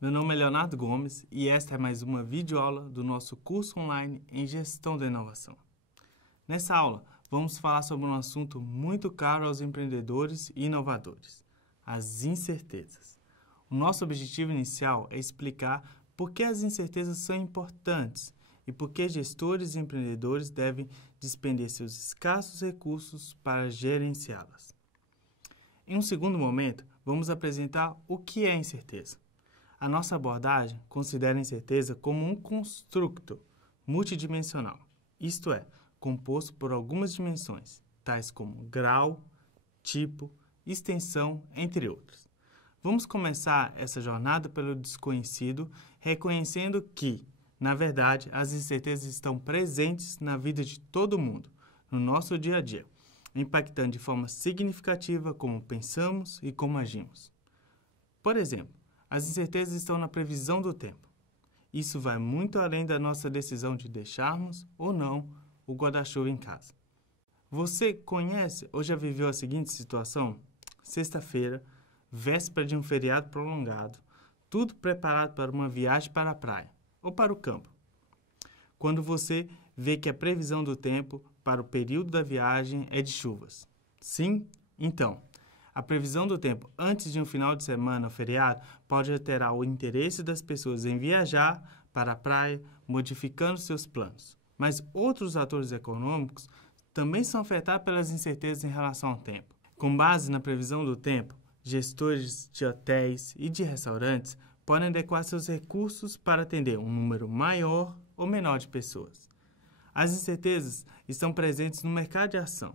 Meu nome é Leonardo Gomes e esta é mais uma videoaula do nosso curso online em Gestão da Inovação. Nessa aula, vamos falar sobre um assunto muito caro aos empreendedores e inovadores: as incertezas. O nosso objetivo inicial é explicar por que as incertezas são importantes e por que gestores e empreendedores devem despender seus escassos recursos para gerenciá-las. Em um segundo momento, vamos apresentar o que é incerteza. A nossa abordagem considera a incerteza como um construto multidimensional, isto é, composto por algumas dimensões, tais como grau, tipo, extensão, entre outros. Vamos começar essa jornada pelo desconhecido, reconhecendo que, na verdade, as incertezas estão presentes na vida de todo mundo, no nosso dia a dia, impactando de forma significativa como pensamos e como agimos. Por exemplo, as incertezas estão na previsão do tempo. Isso vai muito além da nossa decisão de deixarmos ou não o guarda-chuva em casa. Você conhece ou já viveu a seguinte situação? Sexta-feira, véspera de um feriado prolongado, tudo preparado para uma viagem para a praia ou para o campo. Quando você vê que a previsão do tempo para o período da viagem é de chuvas. Sim? Então, a previsão do tempo antes de um final de semana ou feriado pode alterar o interesse das pessoas em viajar para a praia, modificando seus planos. Mas outros atores econômicos também são afetados pelas incertezas em relação ao tempo. Com base na previsão do tempo, gestores de hotéis e de restaurantes podem adequar seus recursos para atender um número maior ou menor de pessoas. As incertezas estão presentes no mercado de ação.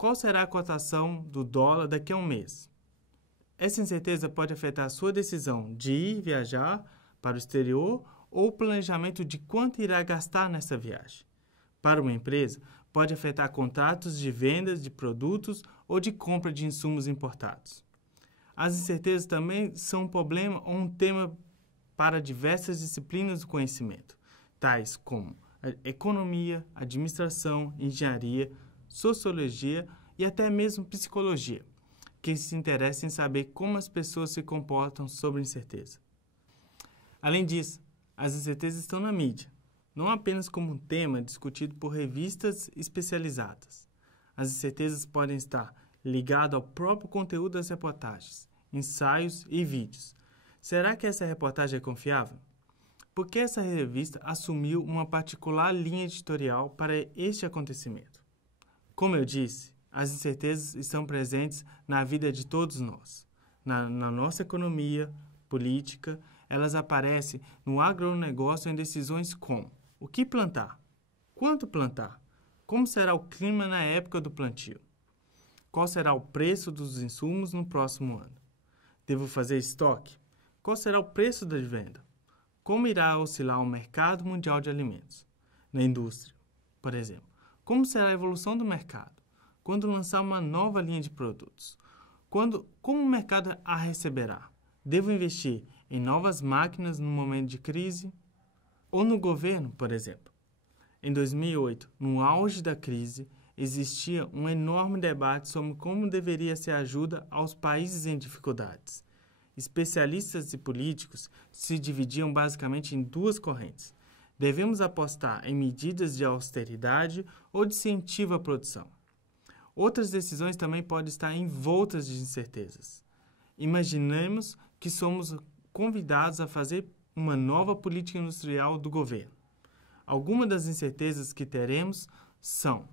Qual será a cotação do dólar daqui a um mês? Essa incerteza pode afetar a sua decisão de ir viajar para o exterior ou o planejamento de quanto irá gastar nessa viagem. Para uma empresa, pode afetar contratos de vendas de produtos ou de compra de insumos importados. As incertezas também são um problema ou um tema para diversas disciplinas do conhecimento, tais como economia, administração, engenharia, sociologia e até mesmo psicologia, que se interessam em saber como as pessoas se comportam sob incerteza. Além disso, as incertezas estão na mídia, não apenas como um tema discutido por revistas especializadas. As incertezas podem estar ligadas ao próprio conteúdo das reportagens, ensaios e vídeos. Será que essa reportagem é confiável? Por que essa revista assumiu uma particular linha editorial para este acontecimento? Como eu disse, as incertezas estão presentes na vida de todos nós. Na nossa economia, política, elas aparecem no agronegócio em decisões como: o que plantar? Quanto plantar? Como será o clima na época do plantio? Qual será o preço dos insumos no próximo ano? Devo fazer estoque? Qual será o preço da venda? Como irá oscilar o mercado mundial de alimentos? Na indústria, por exemplo, como será a evolução do mercado? Quando lançar uma nova linha de produtos? Como o mercado a receberá? Devo investir em novas máquinas no momento de crise? Ou no governo, por exemplo? Em 2008, no auge da crise, existia um enorme debate sobre como deveria ser a ajuda aos países em dificuldades. Especialistas e políticos se dividiam basicamente em duas correntes. Devemos apostar em medidas de austeridade ou de incentivo à produção. Outras decisões também podem estar envoltas de incertezas. Imaginemos que somos convidados a fazer uma nova política industrial do governo. Algumas das incertezas que teremos são: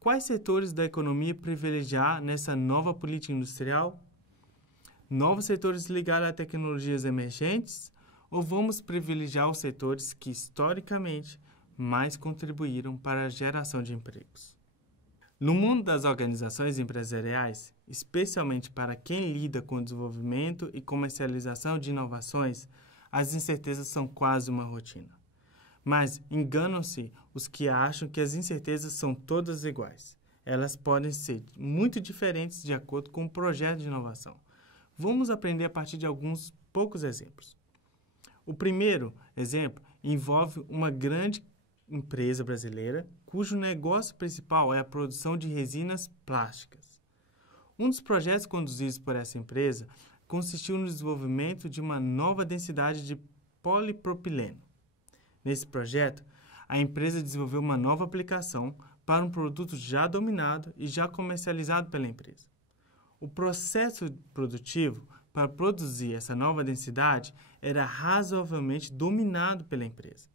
quais setores da economia privilegiar nessa nova política industrial? Novos setores ligados a tecnologias emergentes? Ou vamos privilegiar os setores que, historicamente, mais contribuíram para a geração de empregos? No mundo das organizações empresariais, especialmente para quem lida com o desenvolvimento e comercialização de inovações, as incertezas são quase uma rotina. Mas enganam-se os que acham que as incertezas são todas iguais. Elas podem ser muito diferentes de acordo com o projeto de inovação. Vamos aprender a partir de alguns poucos exemplos. O primeiro exemplo envolve uma grande empresa brasileira cujo negócio principal é a produção de resinas plásticas. Um dos projetos conduzidos por essa empresa consistiu no desenvolvimento de uma nova densidade de polipropileno. Nesse projeto, a empresa desenvolveu uma nova aplicação para um produto já dominado e já comercializado pela empresa. O processo produtivo para produzir essa nova densidade era razoavelmente dominado pela empresa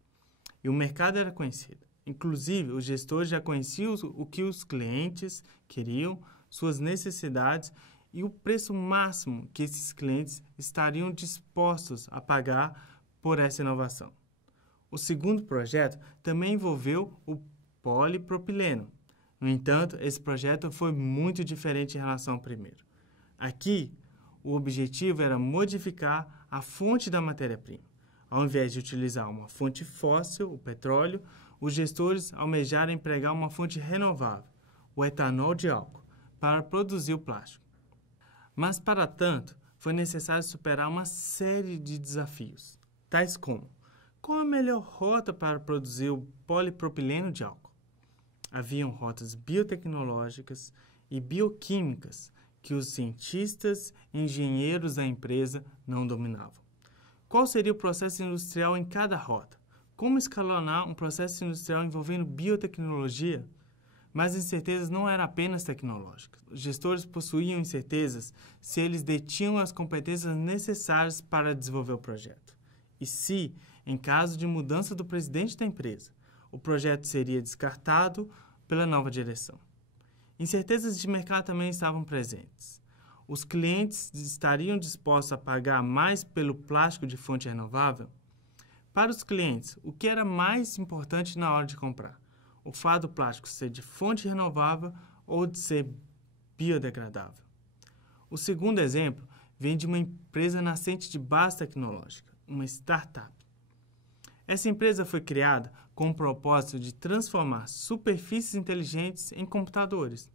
e o mercado era conhecido. Inclusive, os gestores já conheciam o que os clientes queriam, suas necessidades e o preço máximo que esses clientes estariam dispostos a pagar por essa inovação. O segundo projeto também envolveu o polipropileno. No entanto, esse projeto foi muito diferente em relação ao primeiro. Aqui, o objetivo era modificar a fonte da matéria-prima. Ao invés de utilizar uma fonte fóssil, o petróleo, os gestores almejaram empregar uma fonte renovável, o etanol de álcool, para produzir o plástico. Mas, para tanto, foi necessário superar uma série de desafios, tais como: qual a melhor rota para produzir o polipropileno de álcool? Haviam rotas biotecnológicas e bioquímicas que os cientistas e engenheiros da empresa não dominavam. Qual seria o processo industrial em cada rota? Como escalonar um processo industrial envolvendo biotecnologia? Mas as incertezas não eram apenas tecnológicas. Os gestores possuíam incertezas se eles detinham as competências necessárias para desenvolver o projeto. E se, em caso de mudança do presidente da empresa, o projeto seria descartado pela nova direção. Incertezas de mercado também estavam presentes. Os clientes estariam dispostos a pagar mais pelo plástico de fonte renovável? Para os clientes, o que era mais importante na hora de comprar? O fato do plástico ser de fonte renovável ou de ser biodegradável? O segundo exemplo vem de uma empresa nascente de base tecnológica, uma startup. Essa empresa foi criada com o propósito de transformar superfícies inteligentes em computadores.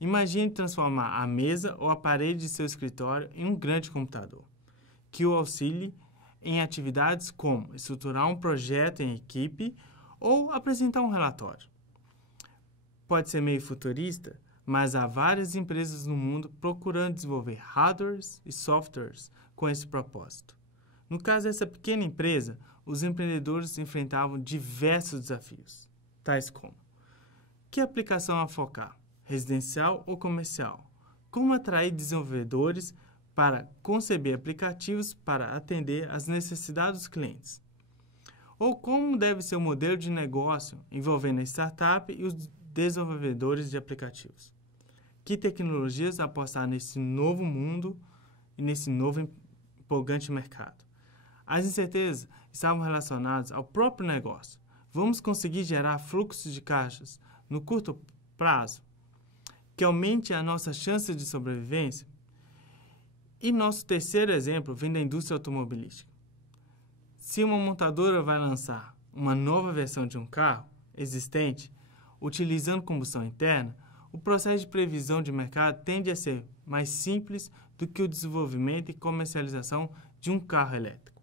Imagine transformar a mesa ou a parede de seu escritório em um grande computador, que o auxilie em atividades como estruturar um projeto em equipe ou apresentar um relatório. Pode ser meio futurista, mas há várias empresas no mundo procurando desenvolver hardwares e softwares com esse propósito. No caso dessa pequena empresa, os empreendedores enfrentavam diversos desafios, tais como: que aplicação a focar, residencial ou comercial? Como atrair desenvolvedores para conceber aplicativos para atender às necessidades dos clientes? Ou como deve ser o modelo de negócio envolvendo a startup e os desenvolvedores de aplicativos? Que tecnologias apostar nesse novo mundo e nesse novo empolgante mercado? As incertezas estavam relacionadas ao próprio negócio. Vamos conseguir gerar fluxos de caixas no curto prazo que aumente a nossa chance de sobrevivência? E nosso terceiro exemplo vem da indústria automobilística. Se uma montadora vai lançar uma nova versão de um carro existente, utilizando combustão interna, o processo de previsão de mercado tende a ser mais simples do que o desenvolvimento e comercialização de um carro elétrico.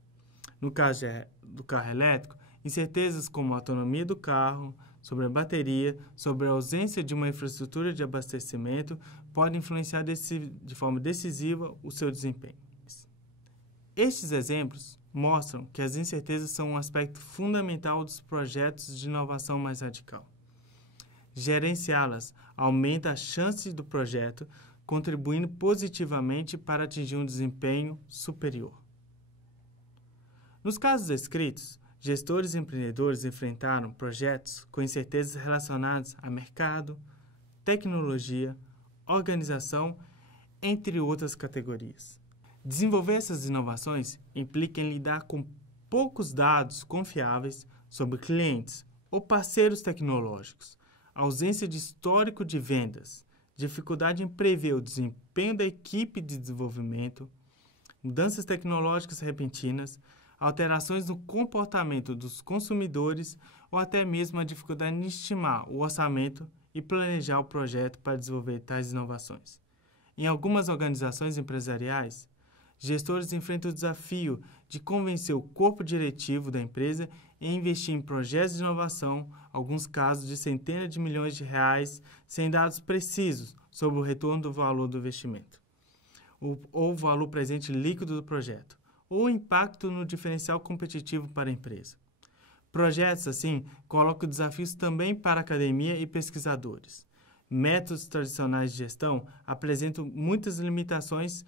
No caso do carro elétrico, incertezas como a autonomia do carro, sobre a bateria, sobre a ausência de uma infraestrutura de abastecimento podem influenciar de forma decisiva o seu desempenho. Estes exemplos mostram que as incertezas são um aspecto fundamental dos projetos de inovação mais radical. Gerenciá-las aumenta a chance do projeto, contribuindo positivamente para atingir um desempenho superior. Nos casos descritos, gestores e empreendedores enfrentaram projetos com incertezas relacionadas a mercado, tecnologia, organização, entre outras categorias. Desenvolver essas inovações implica em lidar com poucos dados confiáveis sobre clientes ou parceiros tecnológicos, ausência de histórico de vendas, dificuldade em prever o desempenho da equipe de desenvolvimento, mudanças tecnológicas repentinas, alterações no comportamento dos consumidores ou até mesmo a dificuldade em estimar o orçamento e planejar o projeto para desenvolver tais inovações. Em algumas organizações empresariais, gestores enfrentam o desafio de convencer o corpo diretivo da empresa em investir em projetos de inovação, alguns casos de centenas de milhões de reais, sem dados precisos sobre o retorno do valor do investimento. ou o valor presente líquido do projeto, ou o impacto no diferencial competitivo para a empresa. Projetos, assim, colocam desafios também para a academia e pesquisadores. Métodos tradicionais de gestão apresentam muitas limitações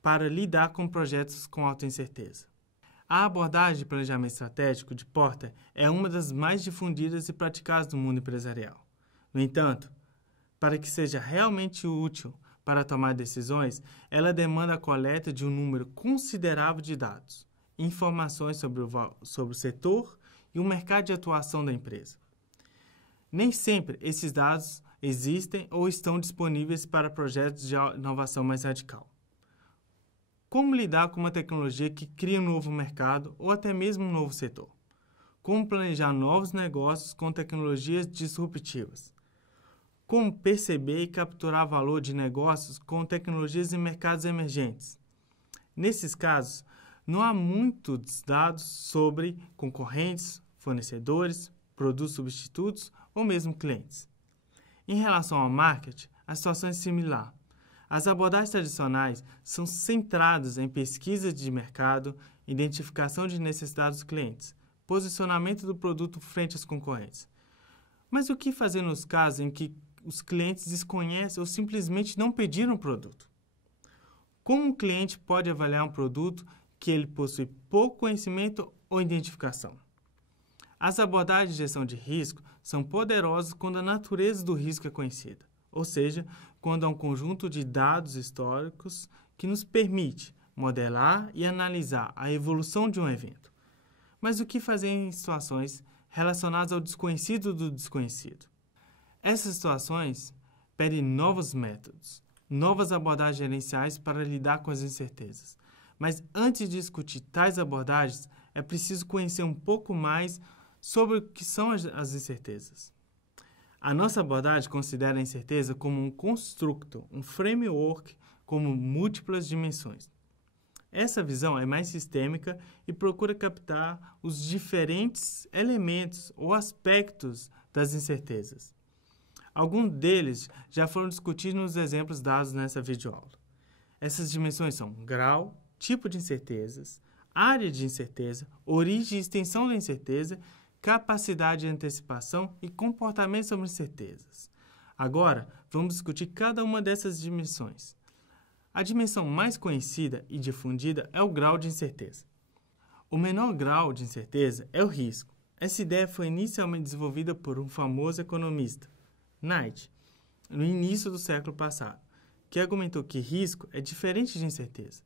para lidar com projetos com alta incerteza. A abordagem de planejamento estratégico de Porter é uma das mais difundidas e praticadas no mundo empresarial. No entanto, para que seja realmente útil para tomar decisões, ela demanda a coleta de um número considerável de dados, informações sobre o setor e o mercado de atuação da empresa. Nem sempre esses dados existem ou estão disponíveis para projetos de inovação mais radical. Como lidar com uma tecnologia que cria um novo mercado ou até mesmo um novo setor? Como planejar novos negócios com tecnologias disruptivas? Como perceber e capturar valor de negócios com tecnologias em mercados emergentes? Nesses casos, não há muitos dados sobre concorrentes, fornecedores, produtos substitutos ou mesmo clientes. Em relação ao marketing, a situação é similar. As abordagens tradicionais são centradas em pesquisa de mercado, identificação de necessidades dos clientes, posicionamento do produto frente aos concorrentes. Mas o que fazer nos casos em que os clientes desconhecem ou simplesmente não pediram o produto? Como um cliente pode avaliar um produto que ele possui pouco conhecimento ou identificação? As abordagens de gestão de risco são poderosas quando a natureza do risco é conhecida, ou seja, quando há um conjunto de dados históricos que nos permite modelar e analisar a evolução de um evento. Mas o que fazer em situações relacionadas ao desconhecido do desconhecido? Essas situações pedem novos métodos, novas abordagens gerenciais para lidar com as incertezas. Mas antes de discutir tais abordagens, é preciso conhecer um pouco mais sobre o que são as incertezas. A nossa abordagem considera a incerteza como um construto, um framework com múltiplas dimensões. Essa visão é mais sistêmica e procura captar os diferentes elementos ou aspectos das incertezas. Alguns deles já foram discutidos nos exemplos dados nessa videoaula. Essas dimensões são grau, tipo de incertezas, área de incerteza, origem e extensão da incerteza, capacidade de antecipação e comportamento sobre incertezas. Agora, vamos discutir cada uma dessas dimensões. A dimensão mais conhecida e difundida é o grau de incerteza. O menor grau de incerteza é o risco. Essa ideia foi inicialmente desenvolvida por um famoso economista, Knight, no início do século passado, que argumentou que risco é diferente de incerteza.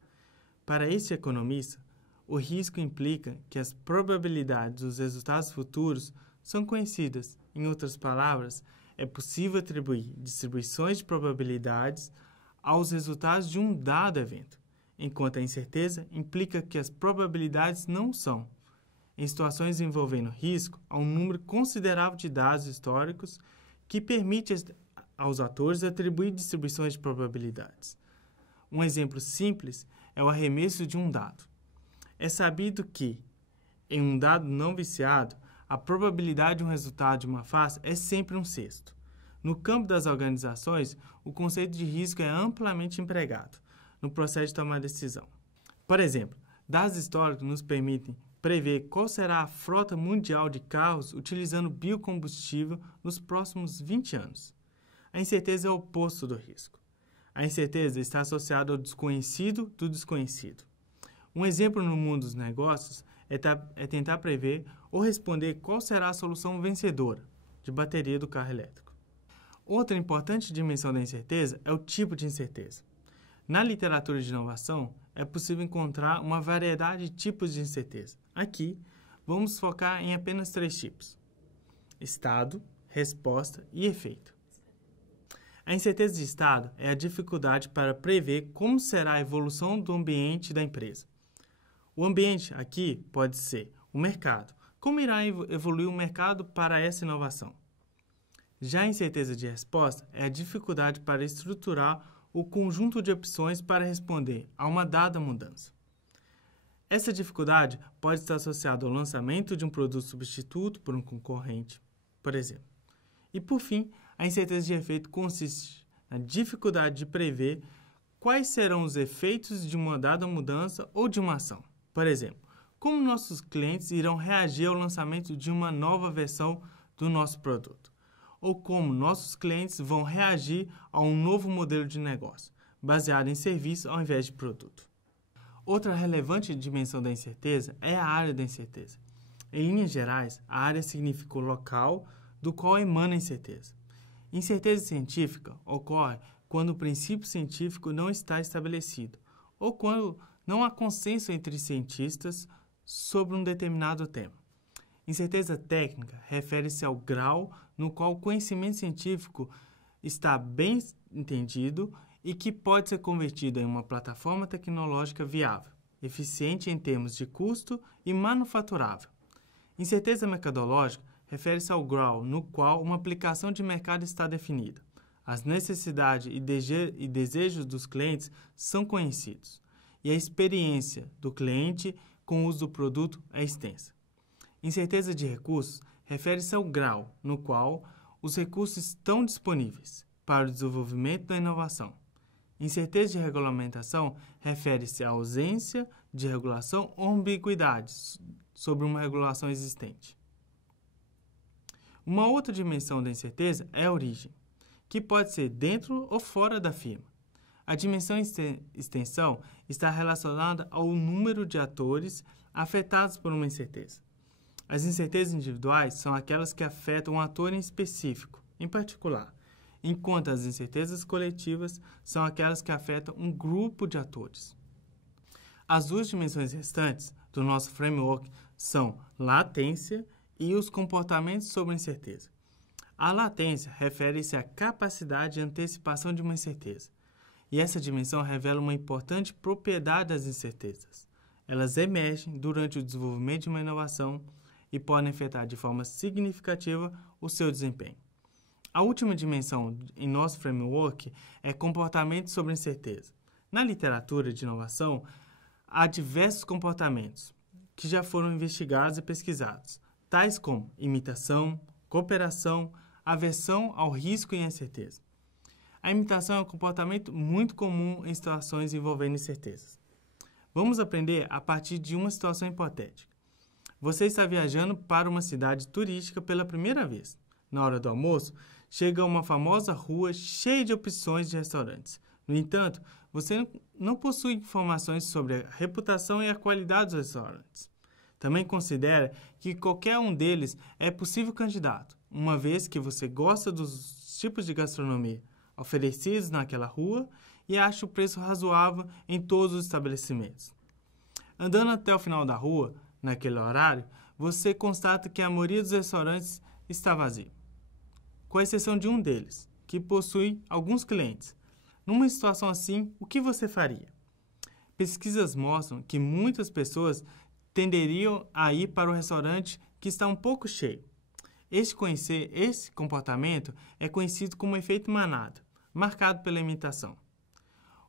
Para este economista, o risco implica que as probabilidades dos resultados futuros são conhecidas. Em outras palavras, é possível atribuir distribuições de probabilidades aos resultados de um dado evento, enquanto a incerteza implica que as probabilidades não são. Em situações envolvendo risco, há um número considerável de dados históricos que permite aos atores atribuir distribuições de probabilidades. Um exemplo simples é o arremesso de um dado. É sabido que, em um dado não viciado, a probabilidade de um resultado de uma face é sempre um sexto. No campo das organizações, o conceito de risco é amplamente empregado no processo de tomar decisão. Por exemplo, dados históricos nos permitem prever qual será a frota mundial de carros utilizando biocombustível nos próximos 20 anos. A incerteza é o oposto do risco. A incerteza está associada ao desconhecido do desconhecido. Um exemplo no mundo dos negócios é tentar prever ou responder qual será a solução vencedora de bateria do carro elétrico. Outra importante dimensão da incerteza é o tipo de incerteza. Na literatura de inovação, é possível encontrar uma variedade de tipos de incerteza. Aqui, vamos focar em apenas 3 tipos: estado, resposta e efeito. A incerteza de estado é a dificuldade para prever como será a evolução do ambiente da empresa. O ambiente aqui pode ser o mercado. Como irá evoluir o mercado para essa inovação? Já a incerteza de resposta é a dificuldade para estruturar o conjunto de opções para responder a uma dada mudança. Essa dificuldade pode estar associada ao lançamento de um produto substituto por um concorrente, por exemplo. E, por fim, a incerteza de efeito consiste na dificuldade de prever quais serão os efeitos de uma dada mudança ou de uma ação. Por exemplo, como nossos clientes irão reagir ao lançamento de uma nova versão do nosso produto, ou como nossos clientes vão reagir a um novo modelo de negócio, baseado em serviço ao invés de produto. Outra relevante dimensão da incerteza é a área da incerteza. Em linhas gerais, a área significa o local do qual emana a incerteza. Incerteza científica ocorre quando o princípio científico não está estabelecido, ou quando não há consenso entre cientistas sobre um determinado tema. Incerteza técnica refere-se ao grau no qual o conhecimento científico está bem entendido e que pode ser convertido em uma plataforma tecnológica viável, eficiente em termos de custo e manufaturável. Incerteza mercadológica refere-se ao grau no qual uma aplicação de mercado está definida. As necessidades e desejos dos clientes são conhecidos, e a experiência do cliente com o uso do produto é extensa. Incerteza de recursos refere-se ao grau no qual os recursos estão disponíveis para o desenvolvimento da inovação. Incerteza de regulamentação refere-se à ausência de regulação ou ambiguidade sobre uma regulação existente. Uma outra dimensão da incerteza é a origem, que pode ser dentro ou fora da firma. A dimensão extensão está relacionada ao número de atores afetados por uma incerteza. As incertezas individuais são aquelas que afetam um ator em específico, em particular, enquanto as incertezas coletivas são aquelas que afetam um grupo de atores. As duas dimensões restantes do nosso framework são latência e os comportamentos sobre a incerteza. A latência refere-se à capacidade de antecipação de uma incerteza, e essa dimensão revela uma importante propriedade das incertezas. Elas emergem durante o desenvolvimento de uma inovação e podem afetar de forma significativa o seu desempenho. A última dimensão em nosso framework é comportamento sobre a incerteza. Na literatura de inovação, há diversos comportamentos que já foram investigados e pesquisados, tais como imitação, cooperação, aversão ao risco e incerteza. A imitação é um comportamento muito comum em situações envolvendo incertezas. Vamos aprender a partir de uma situação hipotética. Você está viajando para uma cidade turística pela primeira vez. Na hora do almoço, chega a uma famosa rua cheia de opções de restaurantes. No entanto, você não possui informações sobre a reputação e a qualidade dos restaurantes. Também considera que qualquer um deles é possível candidato, uma vez que você gosta dos tipos de gastronomia oferecidos naquela rua e acha o preço razoável em todos os estabelecimentos. Andando até o final da rua, naquele horário, você constata que a maioria dos restaurantes está vazio, com exceção de um deles, que possui alguns clientes. Numa situação assim, o que você faria? Pesquisas mostram que muitas pessoas tenderiam a ir para o restaurante que está um pouco cheio. Esse comportamento é conhecido como efeito manada, marcado pela imitação.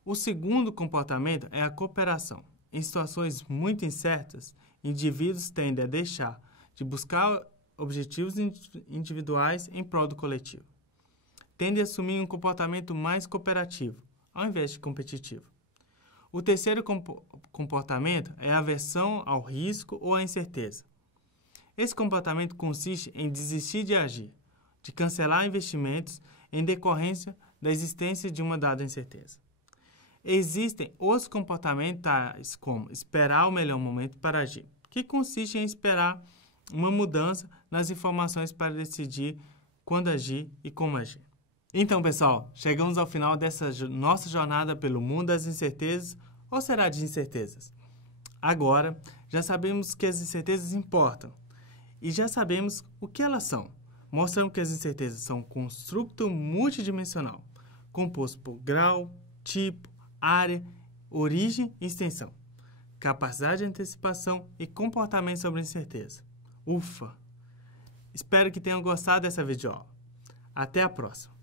O segundo comportamento é a cooperação. Em situações muito incertas, indivíduos tendem a deixar de buscar objetivos individuais em prol do coletivo. Tendem a assumir um comportamento mais cooperativo, ao invés de competitivo. O terceiro comportamento é a aversão ao risco ou à incerteza. Esse comportamento consiste em desistir de agir, de cancelar investimentos em decorrência da existência de uma dada incerteza. Existem outros comportamentos tais como esperar o melhor momento para agir, que consiste em esperar uma mudança nas informações para decidir quando agir e como agir. Então, pessoal, chegamos ao final dessa nossa jornada pelo mundo das incertezas, ou será de incertezas? Agora, já sabemos que as incertezas importam e já sabemos o que elas são. Mostramos que as incertezas são um construto multidimensional, composto por grau, tipo, área, origem e extensão, capacidade de antecipação e comportamento sobre a incerteza. Ufa! Espero que tenham gostado dessa videoaula. Até a próxima!